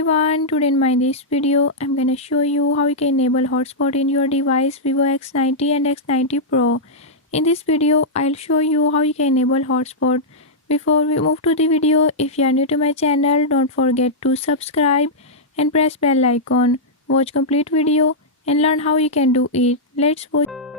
everyone, today in my this video I'm gonna show you how you can enable hotspot in your device Vivo X90 and X90 Pro. In this video I'll show you how you can enable hotspot. Before we move to the video, if you are new to my channel, don't forget to subscribe and press bell icon. Watch complete video and learn how you can do it. Let's watch.